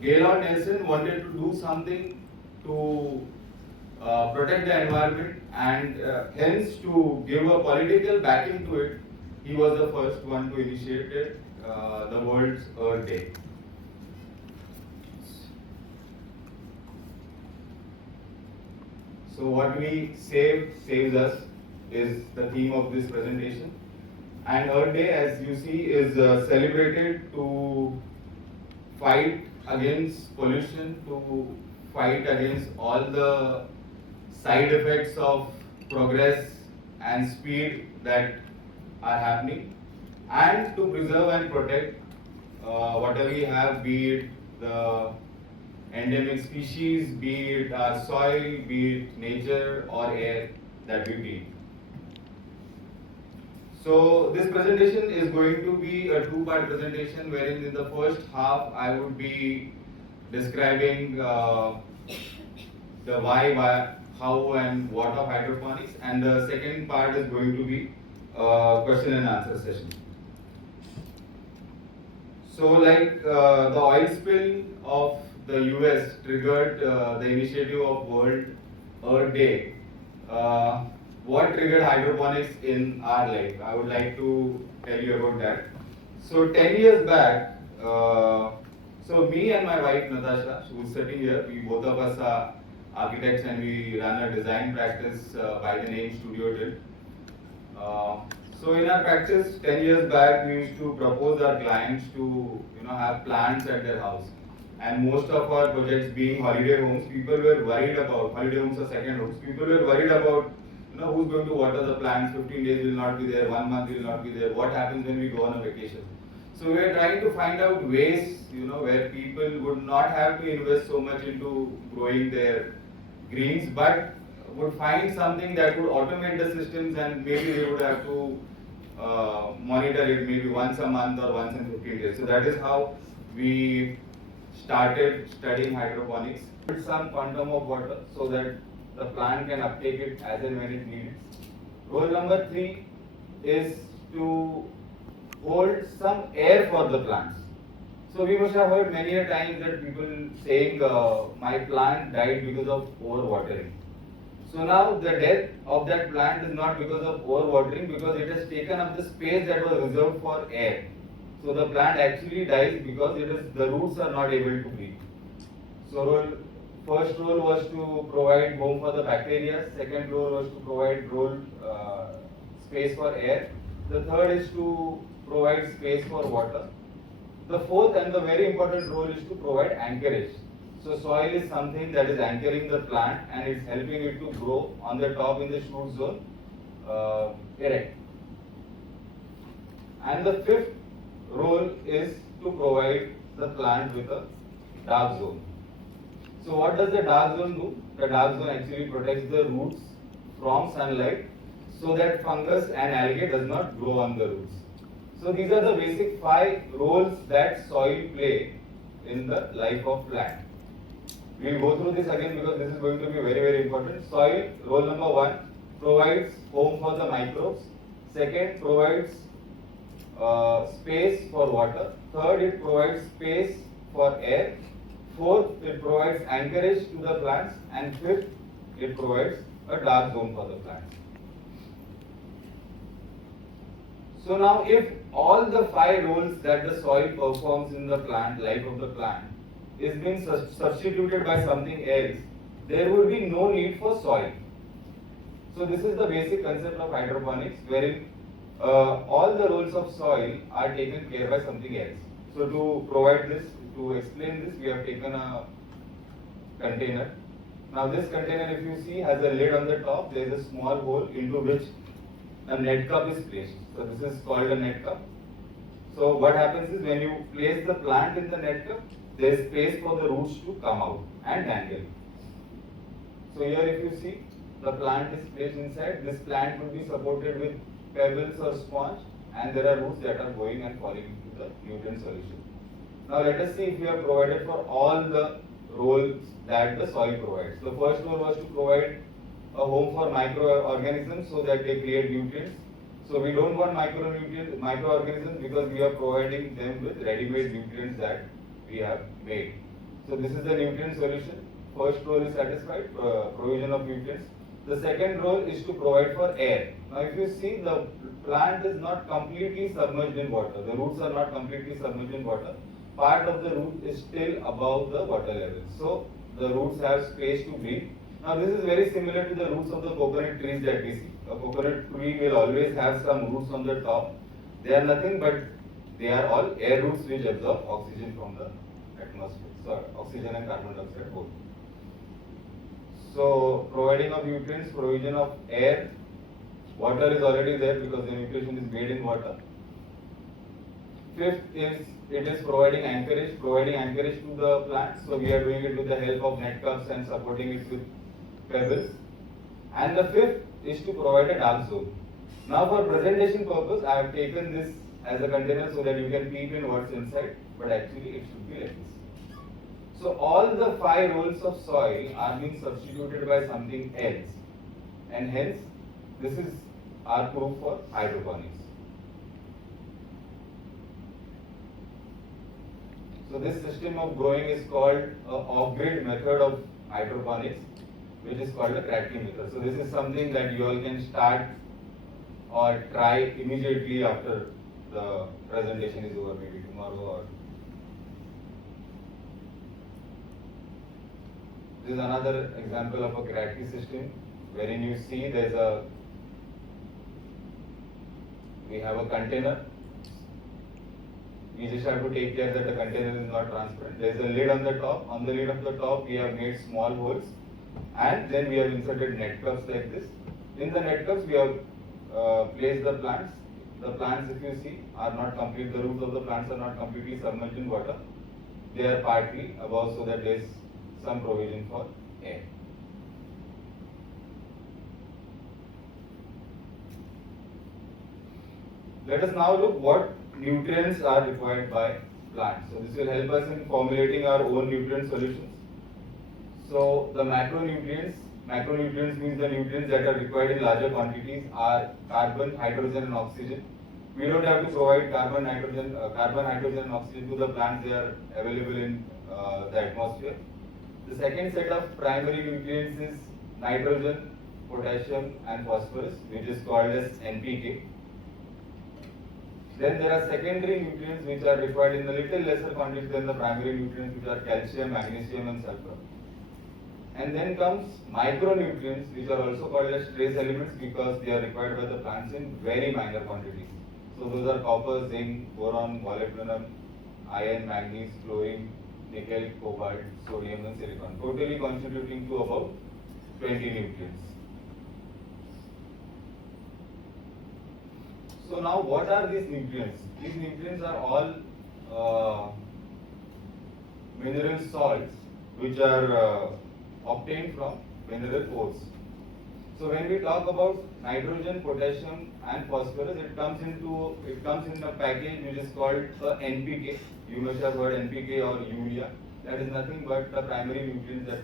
Gaylord Nelson wanted to do something to protect the environment and hence to give a political backing to it. He was the first one to initiate it, the World's Earth Day. So what we save saves us is the theme of this presentation. And Earth Day, as you see, is celebrated to fight against pollution, to fight against all the side effects of progress and speed that are happening, and to preserve and protect whatever we have, be it the endemic species, be it our soil, be it nature or air that we breathe. So this presentation is going to be a two-part presentation, wherein in the first half I would be describing the why, how and what of hydroponics, and the second part is going to be question and answer session. So like the oil spill of the US triggered the initiative of World Earth Day. What triggered hydroponics in our life? I would like to tell you about that. So 10 years back, so me and my wife Natasha, who is sitting here, we both of us are architects and we run a design practice by the name Studio Did. So in our practice, 10 years back, we used to propose our clients to have plants at their house. And most of our projects being holiday homes, people were worried about holiday homes or second homes. People were worried about who's going to water the plants. 15 days will not be there, 1 month will not be there. What happens when we go on a vacation? So we are trying to find out ways, where people would not have to invest so much into growing their greens, but would find something that would automate the systems, and maybe they would have to monitor it maybe once a month or once in 15 days. So that is how we started studying hydroponics. Put some quantum of water so that the plant can uptake it as and when it needs. Rule number 3 is to hold some air for the plants. So we must have heard many a times that people saying my plant died because of overwatering. So now the death of that plant is not because of overwatering, because it has taken up the space that was reserved for air. So the plant actually dies because the roots are not able to breathe. So first role was to provide home for the bacteria. Second role was to provide space for air. The third is to provide space for water. The fourth and the very important role is to provide anchorage. So soil is something that is anchoring the plant and it's helping it to grow on the top in the shoot zone erect. And the fifth role is to provide the plant with a dark zone. So what does the dark zone do? The dark zone actually protects the roots from sunlight so that fungus and algae does not grow on the roots. So these are the basic 5 roles that soil play in the life of plant. We will go through this again because this is going to be very, very important. Soil, role number 1, provides home for the microbes. Second, provides space for water. Third, it provides space for air. Fourth, it provides anchorage to the plants. And fifth, it provides a dark zone for the plants. So now if all the 5 roles that the soil performs in the plant, life of the plant, is being substituted by something else, there would be no need for soil. So this is the basic concept of hydroponics, wherein all the roles of soil are taken care by something else. So to provide this, to explain this, we have taken a container. Now this container, if you see, has a lid on the top. There is a small hole into which a net cup is placed. So this is called a net cup. So what happens is when you place the plant in the net cup, there is space for the roots to come out and dangle. So here if you see, the plant is placed inside. This plant will be supported with pebbles or sponge, and there are roots that are going and falling into the nutrient solution. Now let us see if we have provided for all the roles that the soil provides. The first role was to provide a home for microorganisms so that they create nutrients. So we don't want microorganisms because we are providing them with ready-made nutrients that we have made. So this is the nutrient solution. First role is satisfied, provision of nutrients. The second role is to provide for air. Now if you see, the plant is not completely submerged in water. The roots are not completely submerged in water. Part of the root is still above the water level. So the roots have space to breathe. Now this is very similar to the roots of the coconut trees that we see. A coconut tree will always have some roots on the top. They are nothing but they are all air roots which absorb oxygen from the atmosphere. So oxygen and carbon dioxide both. So providing of nutrients, provision of air, water is already there because the nutrition is made in water. Fifth is it is providing anchorage to the plant. So we are doing it with the help of net cups and supporting it with pebbles. And the fifth is to provide a dark zone. Now for presentation purpose, I have taken this as a container so that you can peep in what's inside, but actually it should be like this. So all the 5 roles of soil are being substituted by something else, and hence this is our proof for hydroponics. So this system of growing is called off-grid method of hydroponics, which is called a Kratky method. So this is something that you all can start or try immediately after the presentation is over, maybe tomorrow or. This is another example of a Kratky system, wherein you see we have a container. We just have to take care that the container is not transparent. There is a lid on the top. On the lid of the top, we have made small holes, and then we have inserted net cups like this. In the net cups, we have placed the plants. The plants, if you see, are not complete. The roots of the plants are not completely submerged in water. They are partly above, so that there is some provision for air. Let us now look what nutrients are required by plants. So this will help us in formulating our own nutrient solutions. So the macronutrients means the nutrients that are required in larger quantities are carbon, hydrogen and oxygen. We don't have to provide carbon, hydrogen and oxygen to the plants. They are available in the atmosphere. The second set of primary nutrients is nitrogen, potassium and phosphorus, which is called as NPK. Then there are secondary nutrients which are required in a little lesser quantity than the primary nutrients, which are calcium, magnesium and sulfur. And then comes micronutrients, which are also called as trace elements because they are required by the plants in very minor quantities. So those are copper, zinc, boron, molybdenum, iron, manganese, chlorine, nickel, cobalt, sodium and silicon, totally contributing to about 20 nutrients. So now what are these nutrients? These nutrients are all mineral salts which are obtained from mineral ores. So when we talk about nitrogen, potassium and phosphorus, it comes in a package which is called NPK. You must have heard NPK or urea. That is nothing but the primary nutrients that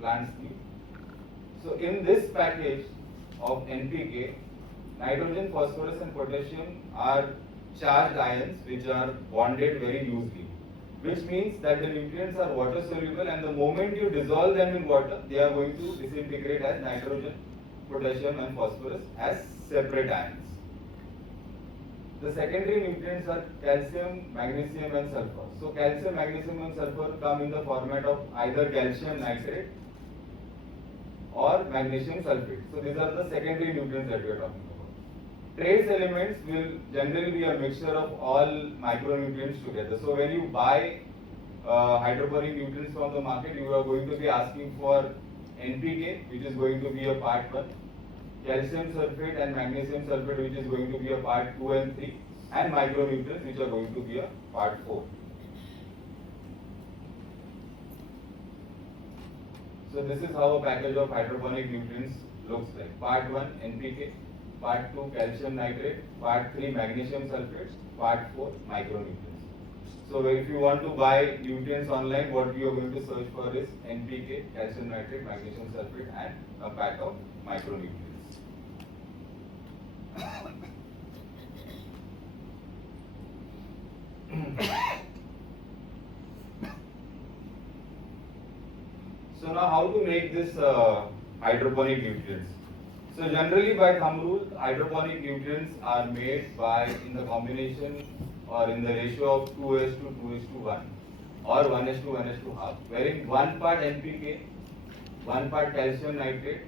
plants need. So in this package of NPK, nitrogen, phosphorus and potassium are charged ions which are bonded very loosely, which means that the nutrients are water soluble, and the moment you dissolve them in water, they are going to disintegrate as nitrogen, potassium and phosphorus as separate ions. The secondary nutrients are calcium, magnesium and sulfur. So calcium, magnesium and sulfur come in the format of either calcium nitrate or magnesium sulfate. So these are the secondary nutrients that we are talking about. Trace elements will generally be a mixture of all micronutrients together. So when you buy hydroponic nutrients from the market, you are going to be asking for NPK, which is going to be a part 1, calcium sulfate and magnesium sulfate, which is going to be a part 2 and 3, and micronutrients, which are going to be a part 4. So this is how a package of hydroponic nutrients looks like. Part 1 NPK, part 2 calcium nitrate, part 3 magnesium sulfates, part 4 micronutrients. So if you want to buy nutrients online, what you are going to search for is NPK, calcium nitrate, magnesium sulfate and a pack of micronutrients. So now how to make this hydroponic nutrients? So generally by thumb rule, hydroponic nutrients are made by in the combination or in the ratio of 2 to 2 to 1 or 1 to 1 half, wherein 1 part NPK, 1 part calcium nitrate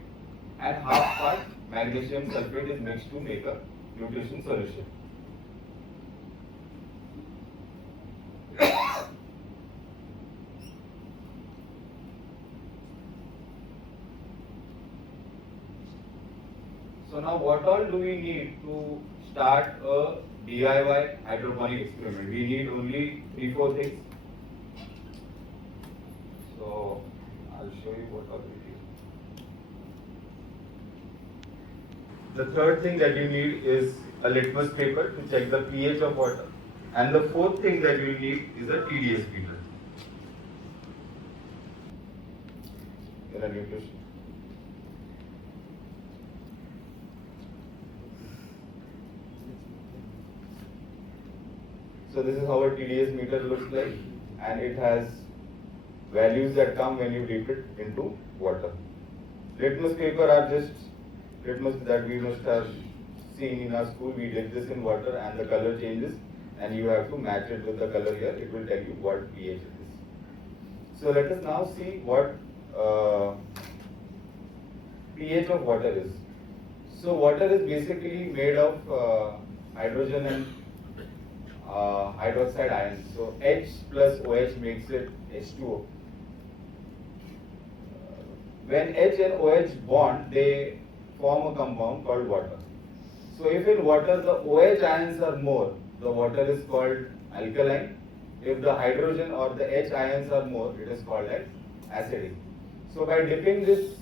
and half part magnesium sulfate is mixed to make a nutrition solution. So now what all do we need to start a DIY hydroponic experiment? We need only 3-4 things. So I'll show you what all we need. The third thing that you need is a litmus paper to check the pH of water. And the fourth thing that you need is a TDS meter. In a nutrition. So this is how a TDS meter looks like, and it has values that come when you dip it into water. Litmus paper are just litmus that we must have seen in our school. We dip this in water and the color changes, and you have to match it with the color here. It will tell you what pH it is. So let us now see what pH of water is. So water is basically made of hydrogen and hydroxide ions. So H plus OH makes it H2O. When H and OH bond, they form a compound called water. So if in water the OH ions are more, the water is called alkaline. If the hydrogen or the H ions are more, it is called as acidic. So by dipping this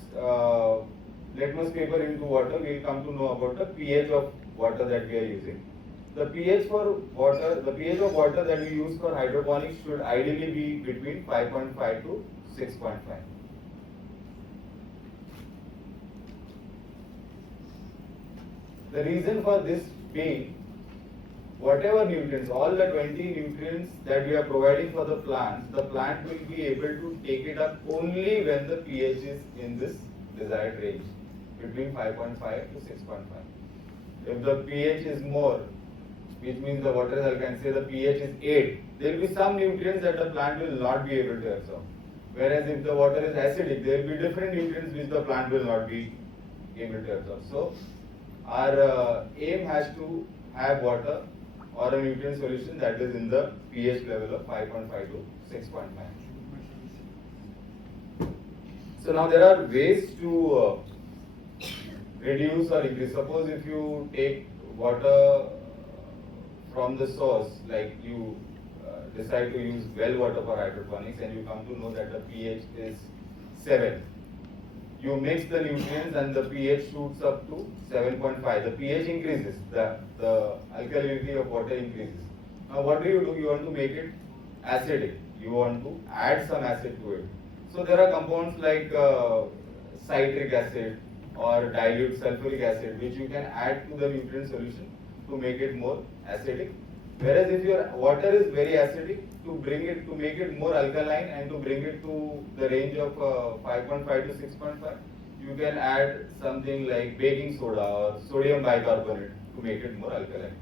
litmus paper into water, we will come to know about the pH of water that we are using. The pH for water, the pH of water that we use for hydroponics should ideally be between 5.5 to 6.5. The reason for this being, whatever nutrients, all the 20 nutrients that we are providing for the plants, the plant will be able to take it up only when the pH is in this desired range, between 5.5 to 6.5. If the pH is more, which means the water is alkaline, say the pH is 8, there will be some nutrients that the plant will not be able to absorb. Whereas if the water is acidic, there will be different nutrients which the plant will not be able to absorb. So our aim has to have water or a nutrient solution that is in the pH level of 5.5 to 6.5. So now there are ways to reduce or increase. Suppose if you take water from the source, like you decide to use well water for hydroponics and you come to know that the pH is 7. You mix the nutrients and the pH shoots up to 7.5. The pH increases, the alkalinity of water increases. Now what do? You want to make it acidic. You want to add some acid to it. So there are compounds like citric acid or dilute sulfuric acid which you can add to the nutrient solution to make it more acidic. Whereas if your water is very acidic, to make it more alkaline and to bring it to the range of 5.5 to 6.5, you can add something like baking soda or sodium bicarbonate to make it more alkaline.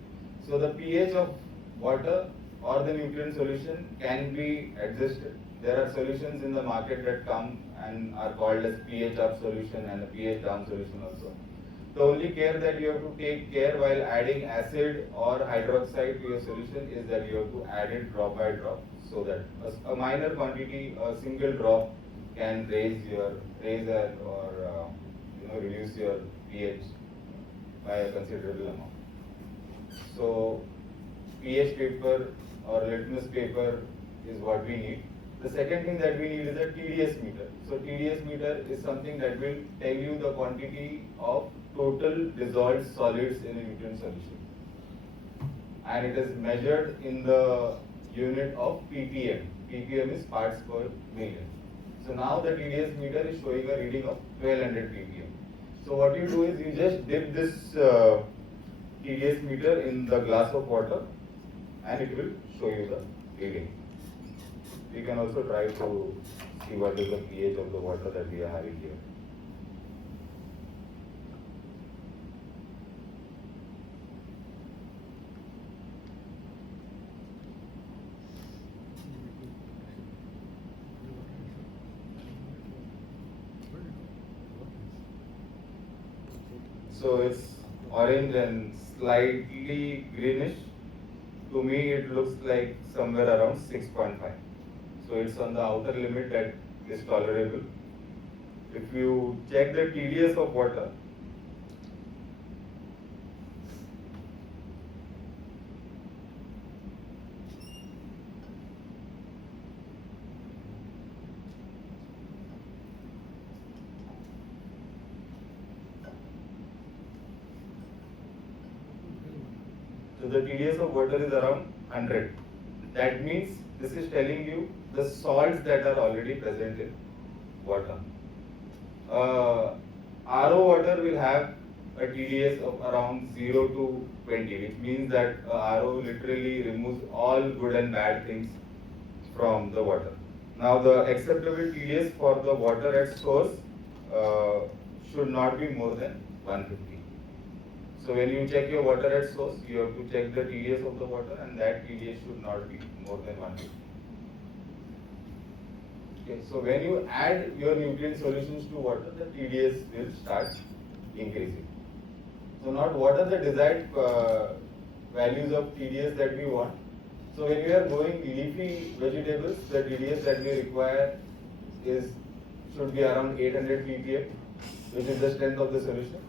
So the pH of water or the nutrient solution can be adjusted. There are solutions in the market that come and are called as pH up solution and a pH down solution also. The only care that you have to take care while adding acid or hydroxide to your solution is that you have to add it drop by drop, so that a minor quantity, a single drop can raise or reduce your pH by a considerable amount. So pH paper or litmus paper is what we need. The second thing that we need is a TDS meter. So TDS meter is something that will tell you the quantity of total dissolved solids in a nutrient solution. And it is measured in the unit of ppm. ppm is parts per million. So now the TDS meter is showing a reading of 1200 ppm. So what you do is you just dip this TDS meter in the glass of water and it will show you the reading. we can also try to see what is the pH of the water that we are having here. So it's orange and slightly greenish. To me, it looks like somewhere around 6.5. So it's on the outer limit that is tolerable. If you check the TDS of water, so the TDS of water is around 100. That means this is telling you the salts that are already present in water. RO water will have a TDS of around 0 to 20, which means that RO literally removes all good and bad things from the water. Now the acceptable TDS for the water at source uh, should not be more than 150. So when you check your water at source, you have to check the TDS of the water, and that TDS should not be more than 150. Okay, so when you add your nutrient solutions to water, the TDS will start increasing. So not what are the desired values of TDS that we want. So when we are growing leafy vegetables, the TDS that we require should be around 800 ppm, which is the strength of the solution.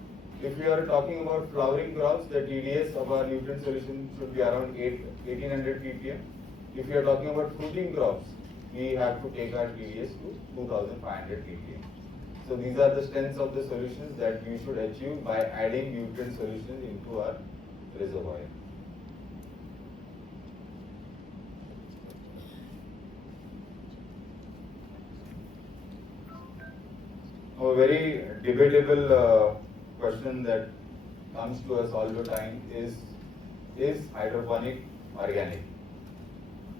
If we are talking about flowering crops, the TDS of our nutrient solution should be around 1800 ppm. If we are talking about fruiting crops, we have to take our TDS to 2500 ppm. So these are the strengths of the solutions that we should achieve by adding nutrient solutions into our reservoir. A very debatable question that comes to us all the time is hydroponic organic?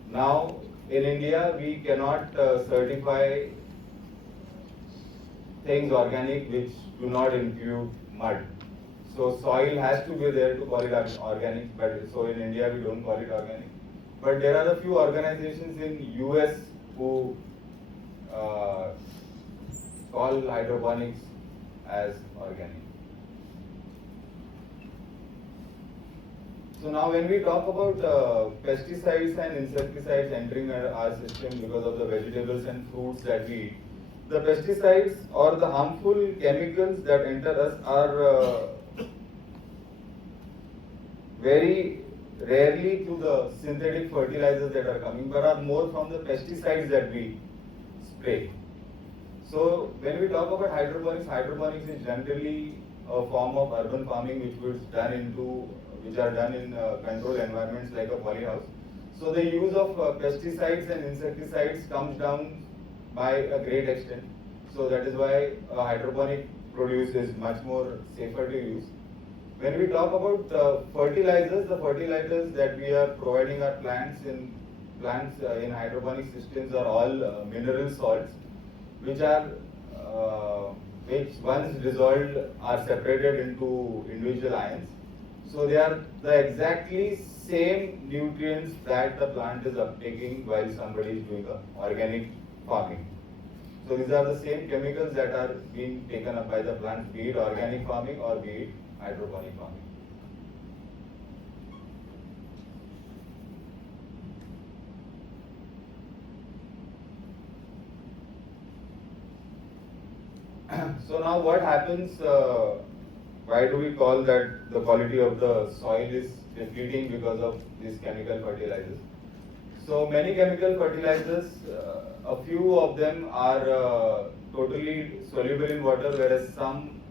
Now in India we cannot certify things organic which do not include mud. So soil has to be there to call it organic, but so in India we don't call it organic. But there are a few organizations in US who call hydroponics as organic. So now when we talk about pesticides and insecticides entering our system because of the vegetables and fruits that we eat, the pesticides or the harmful chemicals that enter us are very rarely through the synthetic fertilizers that are coming, but are more from the pesticides that we spray. So when we talk about hydroponics is generally a form of urban farming which are done in controlled environments like a polyhouse. So the use of pesticides and insecticides comes down by a great extent. So that is why hydroponic produce is much more safer to use. When we talk about fertilizers, the fertilizers that we are providing our plants in hydroponic systems are all mineral salts, which once dissolved are separated into individual ions. So they are the exactly same nutrients that the plant is uptaking while somebody is doing organic farming. So these are the same chemicals that are being taken up by the plant, be it organic farming or be it hydroponic farming. So now what happens, why do we call that the quality of the soil is depleting because of these chemical fertilizers? So many chemical fertilizers, a few of them are totally soluble in water, whereas some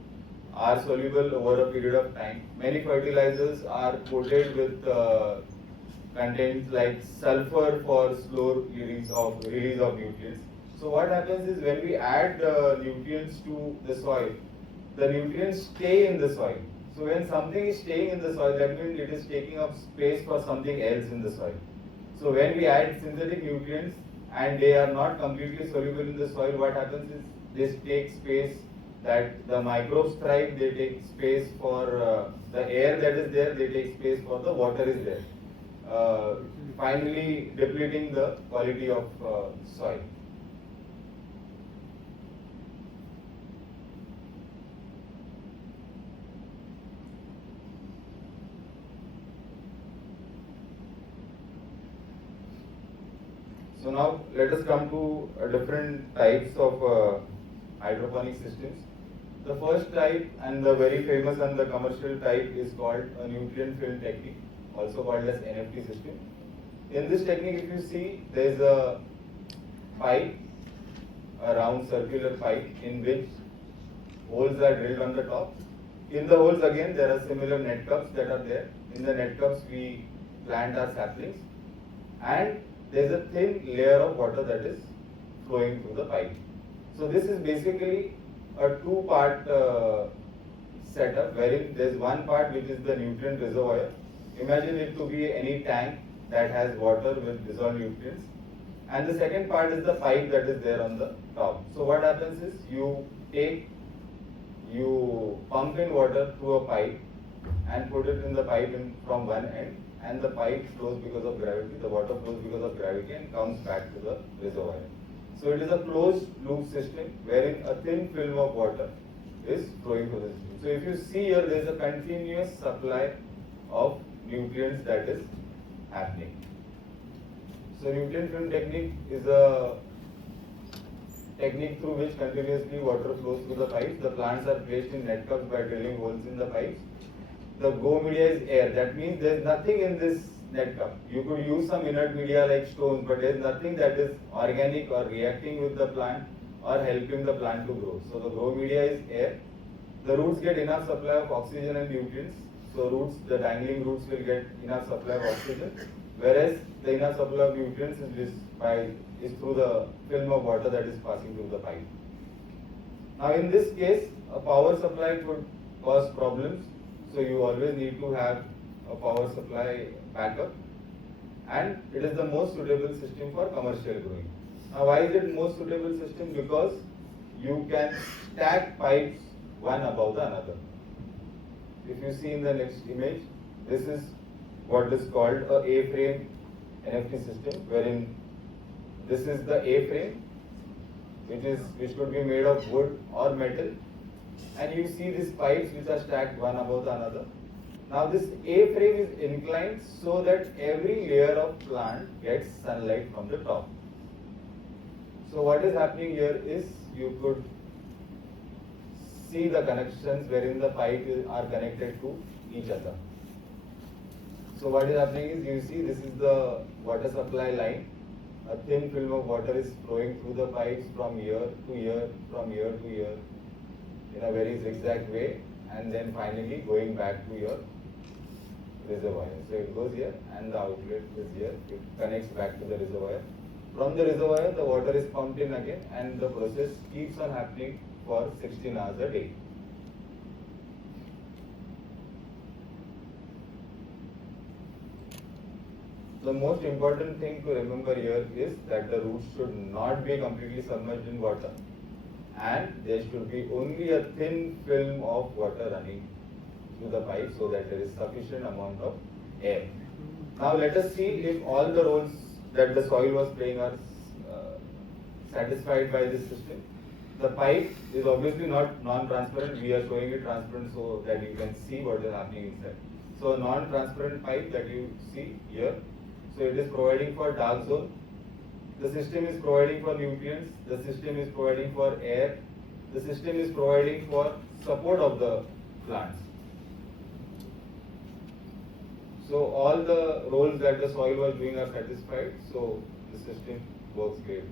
are soluble over a period of time. Many fertilizers are coated with contents like sulfur for slow release of nutrients. So what happens is when we add nutrients to the soil, the nutrients stay in the soil. So when something is staying in the soil, that means it is taking up space for something else in the soil. So when we add synthetic nutrients, and they are not completely soluble in the soil, what happens is this takes space that the microbes thrive, they take space for the air that is there, they take space for the water is there, finally depleting the quality of soil. So now let us come to different types of hydroponic systems. The first type and the very famous and the commercial type is called a nutrient film technique, also called as NFT system. In this technique, if you see, there is a pipe, a round circular pipe in which holes are drilled on the top. In the holes again, there are similar net cups that are there. In the net cups, we plant our saplings, and there is a thin layer of water that is flowing through the pipe. So this is basically a two-part setup wherein there is one part which is the nutrient reservoir. Imagine it to be any tank that has water with dissolved nutrients, and the second part is the pipe that is there on the top. So what happens is you pump in water through a pipe and put it in the pipe from one end, and the pipe flows because of gravity, the water flows because of gravity and comes back to the reservoir. So it is a closed loop system wherein a thin film of water is flowing through the system. So if you see here, there is a continuous supply of nutrients that is happening. So nutrient film technique is a technique through which continuously water flows through the pipes. The plants are placed in net cups by drilling holes in the pipes. The go media is air. That means there is nothing in this net cup. You could use some inert media like stones, but there is nothing that is organic or reacting with the plant or helping the plant to grow. So the grow media is air. The roots get enough supply of oxygen and nutrients. So the dangling roots will get enough supply of oxygen, whereas the enough supply of nutrients is through the film of water that is passing through the pipe. Now in this case, a power supply could cause problems. So you always need to have a power supply backup, and it is the most suitable system for commercial growing. Now why is it most suitable system? Because you can stack pipes one above the another. If you see in the next image, this is what is called a A-frame NFT system, wherein this is the A-frame, which could be made of wood or metal, and you see these pipes which are stacked one above the another. Now this A-frame is inclined so that every layer of plant gets sunlight from the top. So what is happening here is you could see the connections wherein the pipes are connected to each other. So what is happening is you see this is the water supply line. A thin film of water is flowing through the pipes from here to here, from here to here, in a very zigzag way, and then finally going back to your reservoir. So it goes here and the outlet is here. It connects back to the reservoir. From the reservoir, the water is pumped in again, and the process keeps on happening for 16 hours a day. The most important thing to remember here is that the roots should not be completely submerged in water, and there should be only a thin film of water running through the pipe so that there is sufficient amount of air. Now let us see if all the roles that the soil was playing are satisfied by this system. The pipe is obviously not non-transparent. We are showing it transparent so that you can see what is happening inside. So a non-transparent pipe that you see here. So it is providing for dark zone. The system is providing for nutrients. The system is providing for air. The system is providing for support of the plants. So all the roles that the soil was doing are satisfied. So the system works great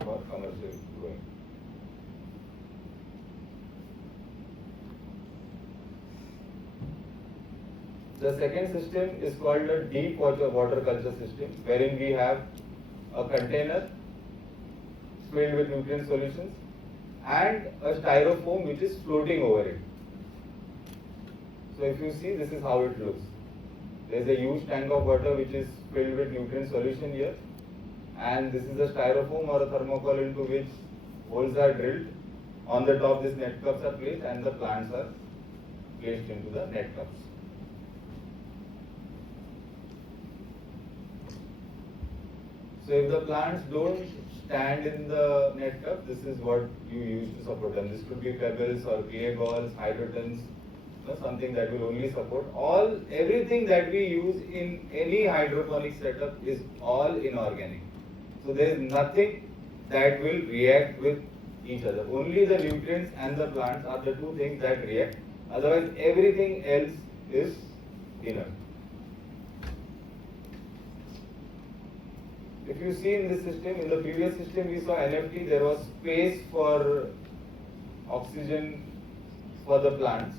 for commercial growing. The second system is called a deep water culture system, wherein we have a container filled with nutrient solutions and a styrofoam which is floating over it. So if you see, this is how it looks. There is a huge tank of water which is filled with nutrient solution here, and this is a styrofoam or a thermocol into which holes are drilled. On the top, these net cups are placed and the plants are placed into the net cups. So if the plants don't stand in the net cup, this is what you use to support them. This could be pebbles or clay balls, hydrotons, something that will only support. Everything that we use in any hydroponic setup is all inorganic. So there is nothing that will react with each other. Only the nutrients and the plants are the two things that react. Otherwise, everything else is inert. If you see in this system, in the previous system we saw NFT, there was space for oxygen for the plants.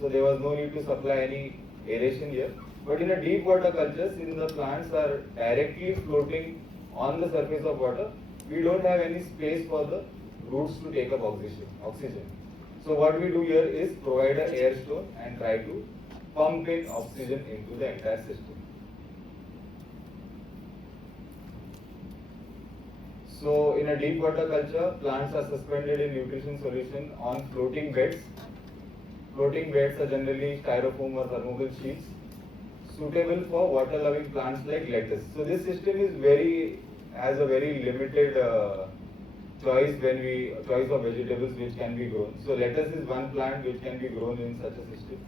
So there was no need to supply any aeration here. But in a deep water culture, since the plants are directly floating on the surface of water, we don't have any space for the roots to take up oxygen. So what we do here is provide an air stone and try to pump in oxygen into the entire system. So in a deep water culture, plants are suspended in nutrition solution on floating beds. Floating beds are generally styrofoam or thermocol sheets, suitable for water-loving plants like lettuce. So this system has a very limited choice of vegetables which can be grown. So lettuce is one plant which can be grown in such a system.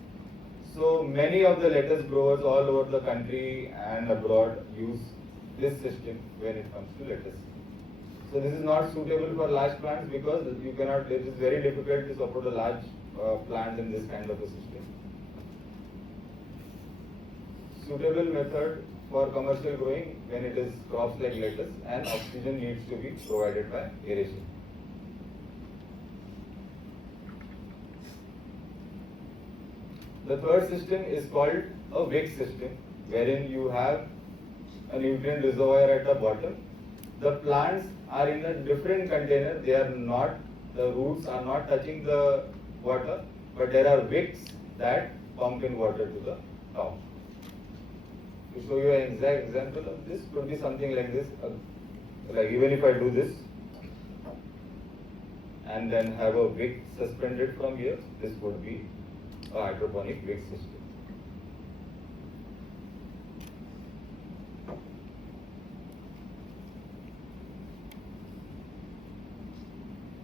So many of the lettuce growers all over the country and abroad use this system when it comes to lettuce. So this is not suitable for large plants because it is very difficult to support a large plant in this kind of a system. Suitable method for commercial growing when it is crops like lettuce, and oxygen needs to be provided by aeration. The third system is called a wick system, wherein you have a nutrient reservoir at the bottom. The plants are in a different container. The roots are not touching the water, but there are wicks that pump in water to the top. To show you an exact example of this, could be something like this. Like even if I do this and then have a wick suspended from here, this would be a hydroponic wick system.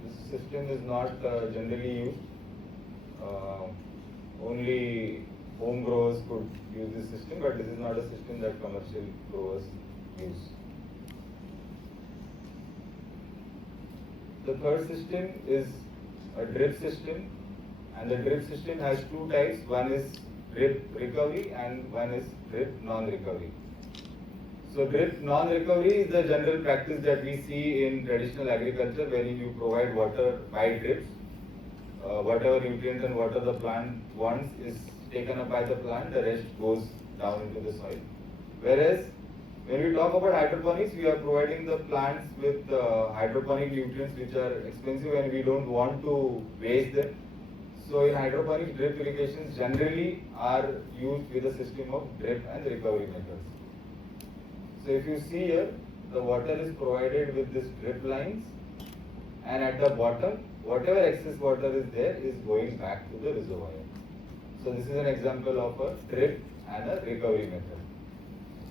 This system is not generally used. Only home growers could use this system, but this is not a system that commercial growers use. The third system is a drip system, and the drip system has two types. One is drip recovery and one is drip non-recovery. So drip non-recovery is the general practice that we see in traditional agriculture, wherein you provide water by drips. Whatever nutrient and water the plant wants is taken up by the plant, the rest goes down into the soil. Whereas when we talk about hydroponics, we are providing the plants with hydroponic nutrients which are expensive and we don't want to waste them. So in hydroponics, drip irrigations generally are used with a system of drip and recovery methods. So if you see here, the water is provided with these drip lines, and at the bottom, whatever excess water is there is going back to the reservoir. So this is an example of a drip and a recovery method.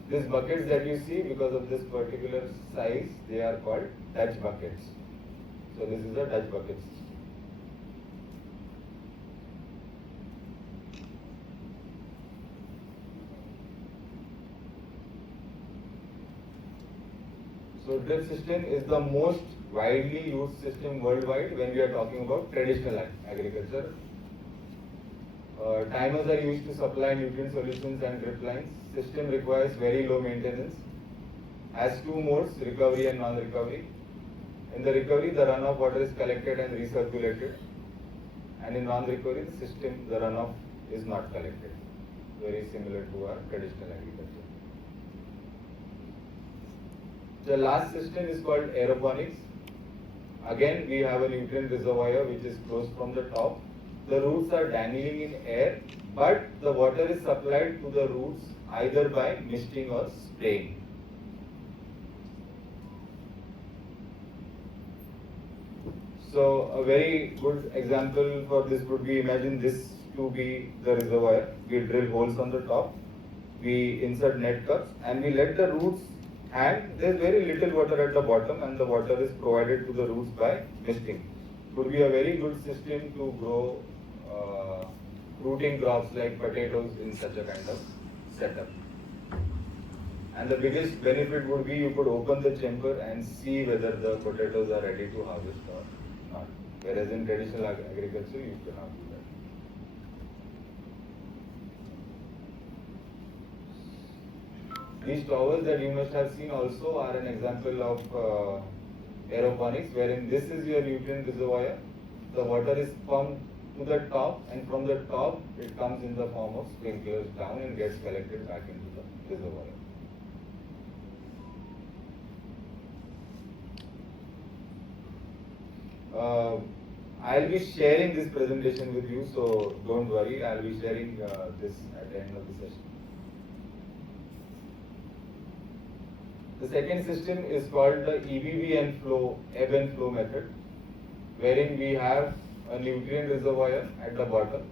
These buckets that you see, because of this particular size, they are called Dutch buckets. So this is a Dutch bucket. So drip system is the most widely used system worldwide when we are talking about traditional agriculture. Timers are used to supply nutrient solutions and drip lines. System requires very low maintenance. Has two modes, recovery and non-recovery. In the recovery, the runoff water is collected and recirculated. And in non-recovery, the system, the runoff is not collected. Very similar to our traditional agriculture. The last system is called aeroponics. Again, we have a nutrient reservoir which is closed from the top. The roots are dangling in air, but the water is supplied to the roots either by misting or spraying. So a very good example for this would be, imagine this to be the reservoir. We drill holes on the top, we insert net cups, and we let the roots hang. There's very little water at the bottom, and the water is provided to the roots by misting. Would be a very good system to grow rooting crops like potatoes in such a kind of setup. And the biggest benefit would be you could open the chamber and see whether the potatoes are ready to harvest or not. Whereas in traditional agriculture, you cannot do that. These towers that you must have seen also are an example of aeroponics, wherein this is your nutrient reservoir. The water is pumped to the top, and from the top it comes in the form of sprinklers down and gets collected back into the reservoir. I'll be sharing this presentation with you, so don't worry, I'll be sharing this at the end of the session. The second system is called the EBV and flow, ebb and flow method, wherein we have a nutrient reservoir at the bottom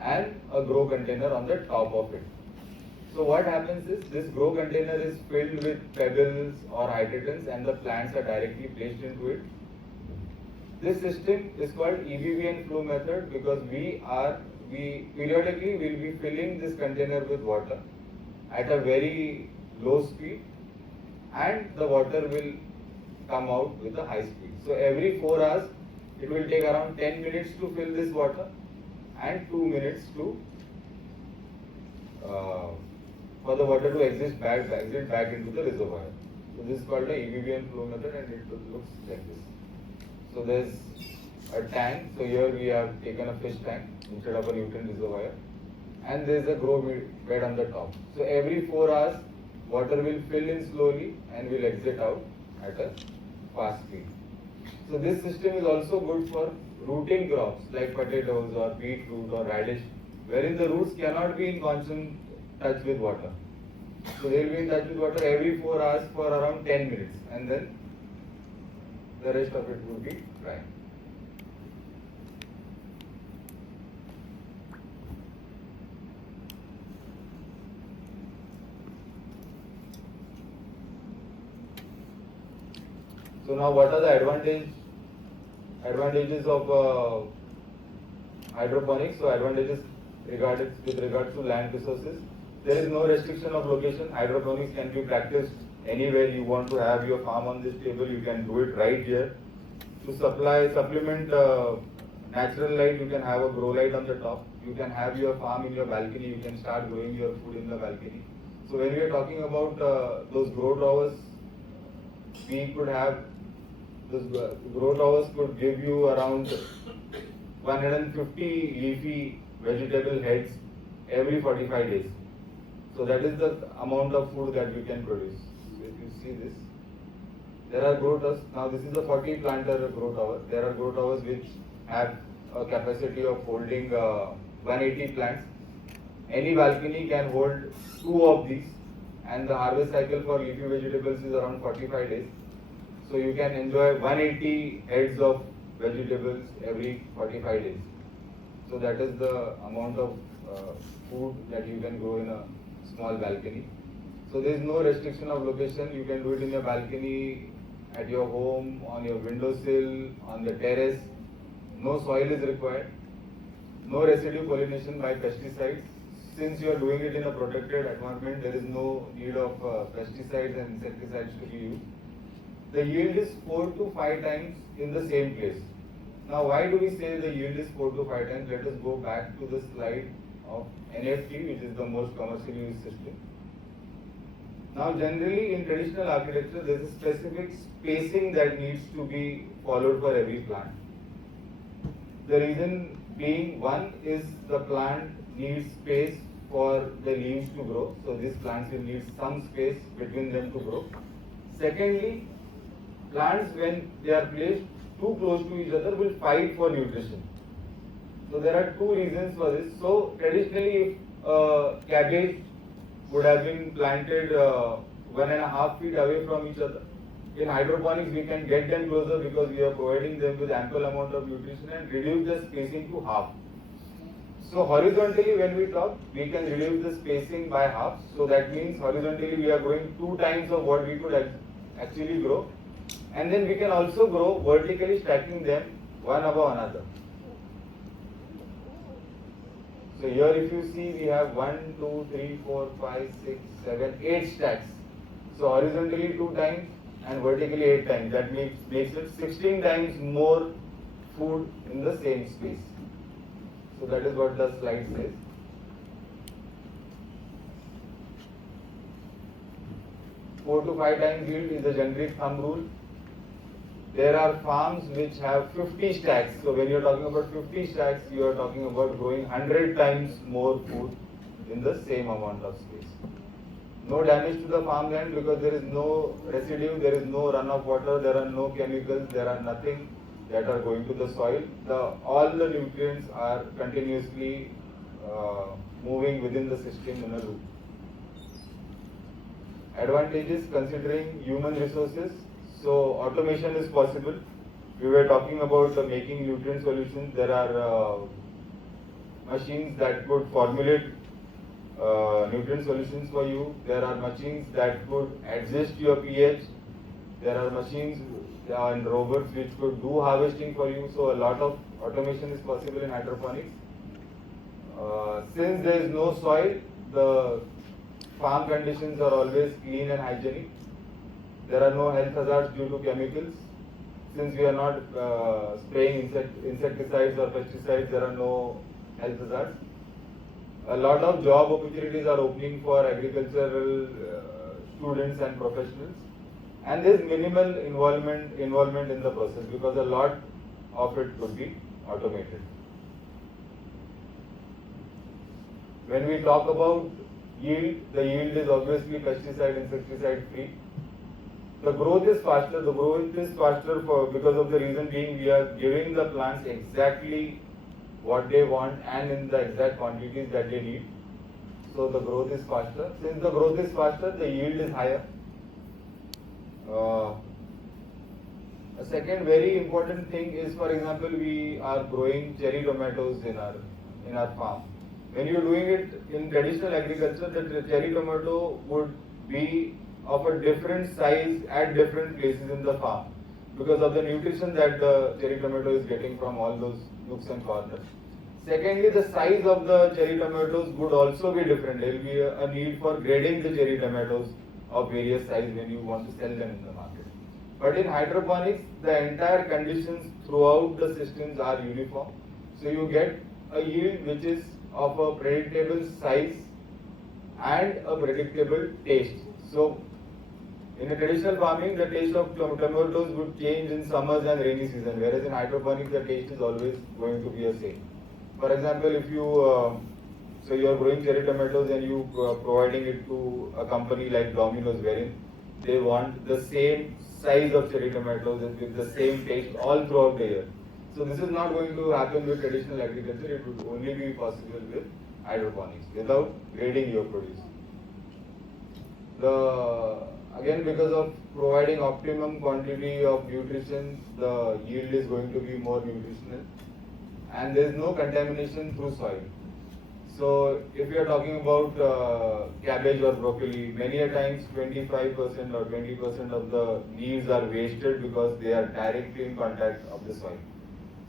and a grow container on the top of it. So what happens is, this grow container is filled with pebbles or hydrants and the plants are directly placed into it. This system is called EBV and flow method because we periodically will be filling this container with water at a very low speed, and the water will come out with a high speed. So every 4 hours, it will take around 10 minutes to fill this water and 2 minutes to for the water to exit back into the reservoir. So this is called the EBV and flow method, and it looks like this. So there's a tank. So here we have taken a fish tank instead of a nutrient reservoir, and there's a grow bed on the top. So every 4 hours, water will fill in slowly and will exit out at a fast speed. So this system is also good for rooting crops like potatoes or beetroot or radish, wherein the roots cannot be in constant touch with water. So they will be in touch with water every 4 hours for around 10 minutes, and then the rest of it will be dry. So now, what are the advantages of hydroponics? So advantages with regards to land resources. There is no restriction of location. Hydroponics can be practiced anywhere you want to have your farm on this table. You can do it right here. To supplement natural light, you can have a grow light on the top. You can have your farm in your balcony. You can start growing your food in the balcony. So when we are talking about those grow towers, we could have those grow towers could give you around 150 leafy vegetable heads every 45 days. So that is the amount of food that we can produce. So if you see this, there are grow towers. Now this is a 40 planter grow tower. There are grow towers which have a capacity of holding 180 plants. Any balcony can hold 2 of these, and the harvest cycle for leafy vegetables is around 45 days. So you can enjoy 180 heads of vegetables every 45 days. So that is the amount of food that you can grow in a small balcony. So there is no restriction of location. You can do it in your balcony, at your home, on your windowsill, on the terrace. No soil is required. No residue pollination by pesticides. Since you are doing it in a protected environment, there is no need of pesticides and insecticides to be used. The yield is 4 to 5 times in the same place. Now, why do we say the yield is 4 to 5 times? Let us go back to the slide of NFT, which is the most commercially used system. Now, generally in traditional architecture, there is a specific spacing that needs to be followed for every plant. The reason being, one is the plant needs space for the leaves to grow. So these plants will need some space between them to grow. Secondly, plants, when they are placed too close to each other, will fight for nutrition. So there are 2 reasons for this. So traditionally, if cabbage would have been planted 1.5 feet away from each other, in hydroponics we can get them closer because we are providing them with ample amount of nutrition and reduce the spacing to half. So horizontally when we talk, we can reduce the spacing by half. So that means horizontally we are growing 2 times of what we could actually grow. And then we can also grow vertically, stacking them one above another. So here if you see, we have 1, 2, 3, 4, 5, 6, 7, 8 stacks. So horizontally 2 times and vertically 8 times. That makes it 16 times more food in the same space. So that is what the slide says. Four to 5 times yield is a generic thumb rule. There are farms which have 50 stacks. So when you are talking about 50 stacks, you are talking about growing 100 times more food in the same amount of space. No damage to the farmland because there is no residue, there is no runoff water, there are no chemicals, there are nothing that are going to the soil. All the nutrients are continuously moving within the system in a loop. Advantages considering human resources. So automation is possible. We were talking about making nutrient solutions. There are machines that could formulate nutrient solutions for you. There are machines that could adjust your pH. There are machines and robots which could do harvesting for you. So a lot of automation is possible in hydroponics. Since there is no soil, the farm conditions are always clean and hygienic. There are no health hazards due to chemicals. Since we are not spraying insecticides or pesticides, there are no health hazards. A lot of job opportunities are opening for agricultural students and professionals. And there is minimal involvement in the process because a lot of it could be automated. When we talk about yield, the yield is obviously pesticide, insecticide free. The growth is faster. The growth is faster because of the reason being we are giving the plants exactly what they want and in the exact quantities that they need. So the growth is faster. Since the growth is faster, the yield is higher. A second very important thing is, for example, we are growing cherry tomatoes in our farm. When you are doing it in traditional agriculture, the cherry tomato would be of a different size at different places in the farm because of the nutrition that the cherry tomato is getting from all those nooks and corners. Secondly, the size of the cherry tomatoes would also be different. There will be a need for grading the cherry tomatoes of various sizes when you want to sell them in the market. But in hydroponics, the entire conditions throughout the systems are uniform. So you get a yield which is of a predictable size and a predictable taste. So in a traditional farming, the taste of tomatoes would change in summers and rainy season, whereas in hydroponics, the taste is always going to be the same. For example, if you so you are growing cherry tomatoes and you providing it to a company like Domino's, wherein they want the same size of cherry tomatoes and with the same taste all throughout the year. So this is not going to happen with traditional agriculture. It would only be possible with hydroponics without grading your produce. Again, because of providing optimum quantity of nutrition, the yield is going to be more nutritional, and there is no contamination through soil. So if you are talking about cabbage or broccoli, many a times 25% or 20% of the leaves are wasted because they are directly in contact of the soil.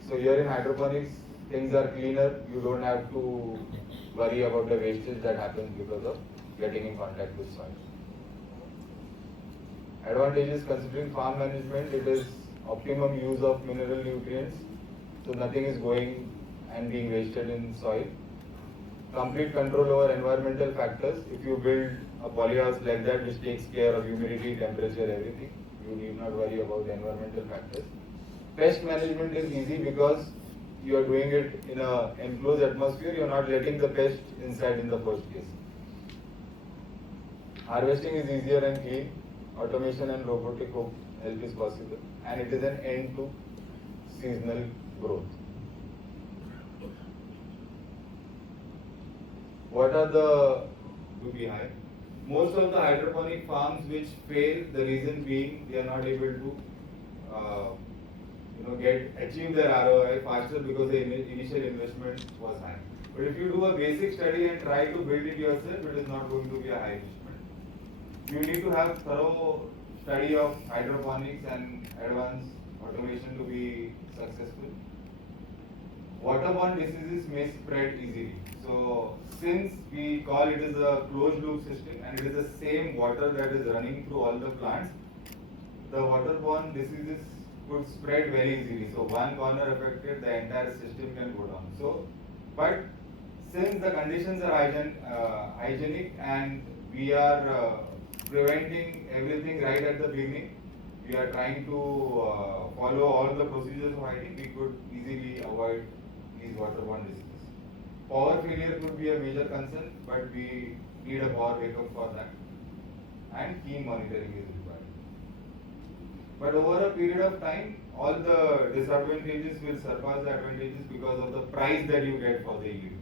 So here in hydroponics, things are cleaner. You don't have to worry about the wastage that happens because of getting in contact with soil. Advantages considering farm management, it is optimum use of mineral nutrients. So nothing is going and being wasted in soil. Complete control over environmental factors. If you build a polyhouse like that which takes care of humidity, temperature, everything, you need not worry about the environmental factors. Pest management is easy because you are doing it in an enclosed atmosphere, you are not letting the pest inside in the first place. Harvesting is easier and clean. Automation and robotic help is possible, and it is an end to seasonal growth. What are the to be high? most of the hydroponic farms which fail, the reason being they are not able to achieve their ROI faster because the initial investment was high. But if you do a basic study and try to build it yourself, it is not going to be a high investment. You need to have thorough study of hydroponics and advanced automation to be successful. Waterborne diseases may spread easily. So since we call it as a closed loop system and it is the same water that is running through all the plants, the waterborne diseases could spread very easily. So one corner affected, the entire system can go down. So, but since the conditions are hygienic and we are preventing everything right at the beginning, we are trying to follow all the procedures of hygiene, we could easily avoid these waterborne diseases. Power failure could be a major concern, but we need a power backup for that, and keen monitoring is required. But over a period of time, all the disadvantages will surpass the advantages because of the price that you get for the yield.